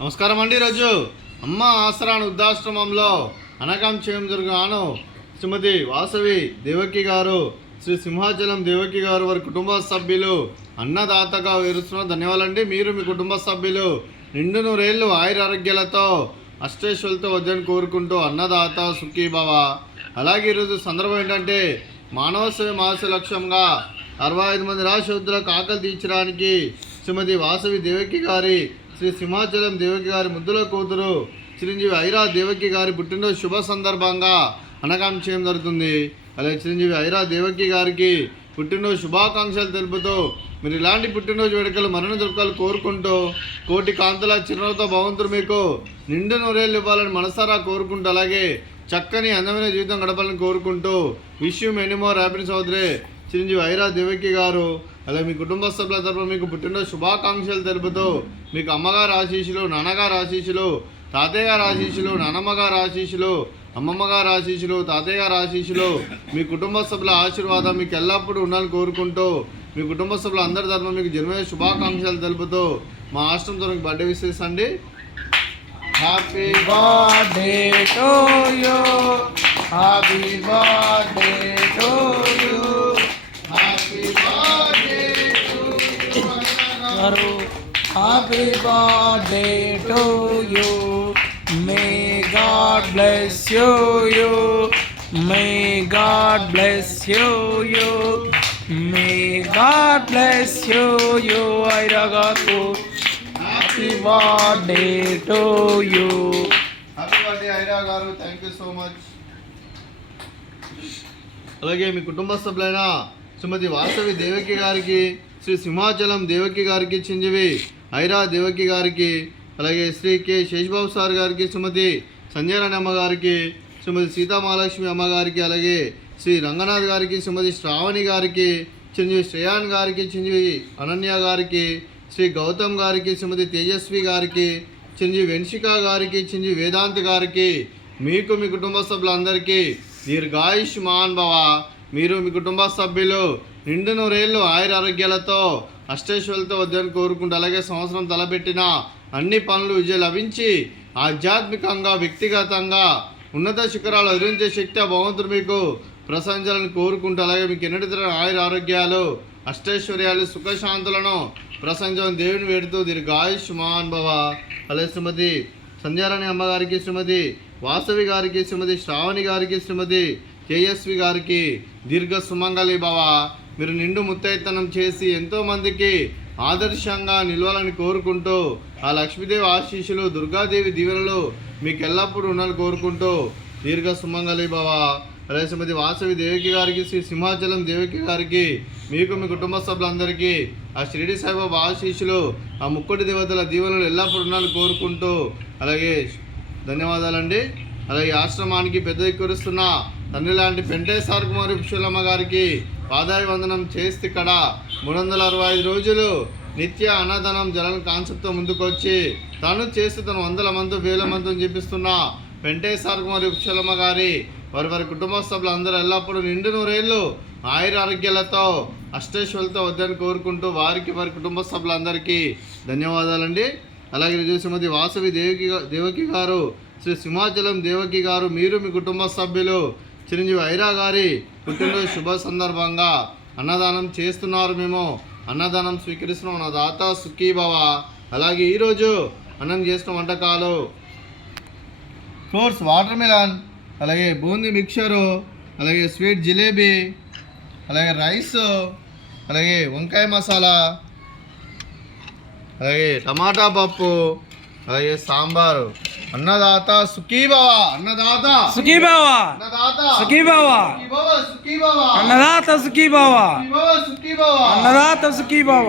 నమస్కారం అండి. ఈరోజు అమ్మ ఆసరాను వృద్ధాశ్రమంలో అనకం చేయడం జరుగును శ్రీమతి వాసవి దేవకి గారు, శ్రీ సింహాచలం దేవకి గారు వారి కుటుంబ సభ్యులు అన్నదాతగా వేరుస్తున్నారు. ధన్యవాదాలండి. మీరు మీ కుటుంబ సభ్యులు నిండు నూరేళ్ళు ఆయురారోగ్యాలతో అష్టేశ్వరులతో వద్దని కోరుకుంటూ అన్నదాత సుఖీభవ. అలాగే ఈరోజు సందర్భం ఏంటంటే మానవ సేవ మాస లక్ష్యంగా 65 మంది రాశుద్రులకు ఆకలి తీర్చడానికి శ్రీమతి వాసవి దేవకి గారి, శ్రీ సింహాచలం దేవకి గారి ముద్దుల కూతురు చిరంజీవి ఐరా దేవకి గారి పుట్టినరోజు శుభ సందర్భంగా అనకాం చేయడం జరుగుతుంది. అలాగే చిరంజీవి ఐరా దేవకి గారికి పుట్టినరోజు శుభాకాంక్షలు తెలుపుతూ మీరు ఇలాంటి పుట్టినరోజు వేడుకలు మరణ జరుపుకోవాలి కోరుకుంటూ కోటి కాంతుల చిరునవ్వుతో భగవంతుడు మీకు నిండు నూరేళ్ళు ఇవ్వాలని మనసారా కోరుకుంటూ అలాగే చక్కని అందమైన జీవితం గడపాలని కోరుకుంటూ wish you many more happiness సోదరి చిరంజీవి ఐరా దేవకి గారు. అలాగే మీ కుటుంబ సభ్యుల తరఫున మీకు పుట్టినరోజు శుభాకాంక్షలు తెలుపుతూ మీకు అమ్మగారు ఆశీస్సులు, నాన్నగారు ఆశీస్సులు, తాతయ్య గారు ఆశీస్సులు, నానమ్మ గారు ఆశీస్సులు, అమ్మమ్మ గారు ఆశీస్సులు, తాతయ్య గారు ఆశీస్సులు, మీ కుటుంబ సభ్యుల ఆశీర్వాదం మీకు ఎల్లప్పుడూ ఉండాలని కోరుకుంటూ మీ కుటుంబ సభ్యులు అందరి తరఫున మీకు జన్మదిన శుభాకాంక్షలు తెలుపుతూ మా ఆశ్రమంతో మీకు బర్త్డే విషెస్ అండి. Happy birthday to you, happy birthday to you, happy birthday to you, happy birthday to you. May God bless you, may God bless you, may God bless you. Aira గారు happy birthday to you. Happy birthday Aira గారు, thank you so much. అలాగే మీ కుటుంబ సభ్యులైన శ్రీమతి వాసవి దేవకి గారికి, శ్రీ సింహాచలం దేవకి గారికి, చిరంజీవి ఐరా దేవకి గారికి, అలాగే Shri K Sesha Babu sir గారికి, శ్రీమతి సంజయరాణి అమ్మ గారికి, శ్రీమతి సీతామహాలక్ష్మి అమ్మ గారికి, అలాగే శ్రీ రంగనాథ్ గారికి, శ్రీమతి శ్రావణి గారికి, చిరంజీవి శ్రేయాన్ గారికి, చిరంజీవి అనన్య గారికి, శ్రీ గౌతమ్ గారికి, శ్రీమతి తేజస్వి గారికి, చిరంజీవి వెన్షిక గారికి, చిరంజీవి వేదాంత్ గారికి, మీకు మీ కుటుంబ సభ్యులందరికీ దీర్ఘాయుష్మాన్ భవ. మీరు మీ కుటుంబ సభ్యులు నిండు నూరేళ్ళు ఆయురారోగ్యాలతో అష్టేశ్వరులతో వద్దని కోరుకుంటూ అలాగే సంవత్సరం తలపెట్టిన అన్ని పనులు విజయం లభించి ఆధ్యాత్మికంగా వ్యక్తిగతంగా ఉన్నత శిఖరాలు అధిరించే శక్తి ఆ భగవంతుడు మీకు ప్రశంసాలని కోరుకుంటూ అలాగే మీకు ఎన్నటి తర ఆయురారోగ్యాలు అష్టైశ్వర్యాలు సుఖశాంతులను ప్రశంసాలను దేవుని వేడుతూ దీర్ఘాయుష్మాన్ భవ. అలాగే శ్రీమతి సంధ్యారాణి అమ్మగారికి, శ్రీమతి వాసవి గారికి, శ్రీమతి శ్రావణి గారికి, శ్రీమతి కేఎస్వి గారికి దీర్ఘ సుమంగళి భవ. మీరు నిండు ముత్తైతనం చేసి ఎంతోమందికి ఆదర్శంగా నిలవాలని కోరుకుంటూ ఆ లక్ష్మీదేవి ఆశీస్సులు, దుర్గాదేవి దీవెనలు మీకు ఎల్లప్పుడూ ఉండాలని కోరుకుంటూ దీర్ఘ సుమంగళి భవ. అలాగే శ్రీమతి వాసవి దేవకి గారికి, శ్రీ సింహాచలం దేవకి గారికి, మీకు మీ కుటుంబ సభ్యులందరికీ ఆ షిరిడి సాయిబాబా ఆశీస్సులు, ఆ ముక్కోటి దేవతల దీవెనలు ఎల్లప్పుడూ ఉండాలని కోరుకుంటూ అలాగే ధన్యవాదాలండి. అలాగే ఆశ్రమానికి పెద్ద కురుస్తున్న తండ్రి లాంటి పెంటేశ్వర కుమారి పుష్పలమ్మ గారికి పాదాభివందనం చేస్తే ఇక్కడ 365 రోజులు నిత్య అన్నదానం జలం కాన్సెప్ట్తో ముందుకొచ్చి తను చేస్తూ తను 100 మంది 1000 మందిని చూపిస్తున్న పెంటేశ్వర కుమారి పుష్పలమ్మ గారి వారి కుటుంబ సభ్యులు అందరూ ఎల్లప్పుడూ నిండు నూరేళ్ళు ఆయురారోగ్యాలతో అష్టేశ్వరులతో వద్దని కోరుకుంటూ వారికి వారి కుటుంబ సభ్యులందరికీ ధన్యవాదాలండి. అలాగే శ్రీమతి వాసవి దేవకి గారు, శ్రీ సింహాచలం దేవకి గారు, మీరు మీ కుటుంబ సభ్యులు చిరంజీవి ఐరా గారి పుట్టినరోజు శుభ సందర్భంగా అన్నదానం చేస్తున్నారు. మేము అన్నదానం స్వీకరిస్తున్నాం. నా దాత సుఖీభవ. అలాగే ఈరోజు అన్నం చేసిన వంటకాలు ఫ్రూట్స్ వాటర్ మిలన్, అలాగే బూందీ మిక్చరు, అలాగే స్వీట్ జిలేబీ, అలాగే రైస్, అలాగే వంకాయ మసాలా, అలాగే టమాటా పప్పు, అలాగే సాంబారు. అన్నదాత సుఖీభవ, అన్నదాత సుఖీభవ, అన్నదాత సుఖీభవ, సుఖీభవ, అన్నదాత సుఖీభవ, సుఖీభవ, అన్నదాత సుఖీభవ.